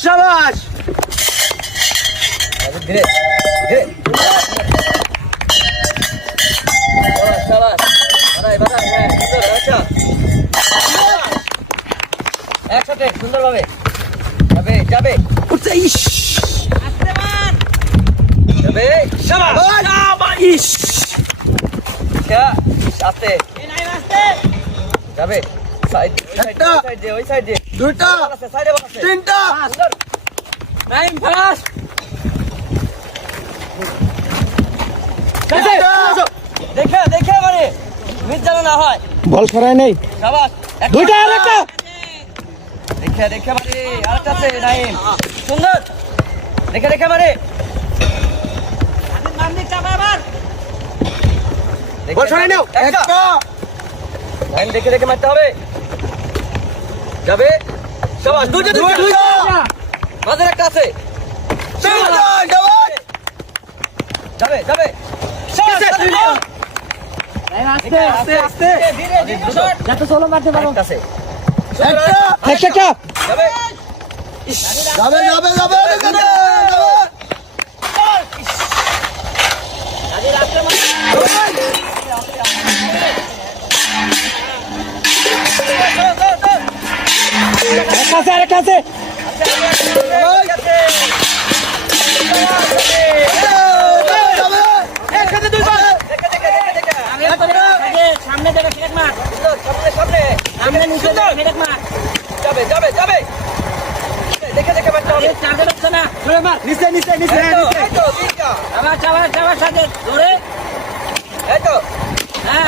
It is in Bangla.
शाबाश धीरे धीरे शाबाश বাড়াই বাড়াই হ্যাঁ সুন্দর আচ্ছা একসাথে সুন্দরভাবে যাবে যাবে উঠছে ইশ আস্তে মার যাবে শাবাশ শাবাশ ইশ কা আস্তে এই নাই আস্তে যাবে সাইড সাইড দে ওই সাইড দে দুইটা আছে সাইডে বসে তিনটা সুন্দর নাইম ফালাস দেখে দেখে মানে মিস যেন না হয় বল করায় নেই শাবাশ দুইটা আরেকটা দেখে দেখে মানে আরেকটা আছে নাইম সুন্দর দেখে দেখে মানে আমি মান দিতে হবে আবার বল ছড়াই নাও একটা নাইম দেখে দেখে মারতে হবে যাবে শাবাশ দুইটা দুইটা মাঝে একটা আছে যাবে যাবে আস্তে আস্তে আস্তে ধীরে ধীরে শট যত সোলো মারতে পারো আছে একটা যাবে যাবে যাবে যাবে আদি রাস্তা মার কাছে আরে কাছে সামনে যাবে ফেরত মার সামনে সামনে সামনে নিচে যাবে ফেরত মার যাবে যাবে যাবে দেখে দেখে মারতে হবে চাঁদে লাগছে না ধরে মার নিচে নিচে নিচে নিচে এই তো দিকা আবার চাবার চাবার সাথে ধরে এই তো হ্যাঁ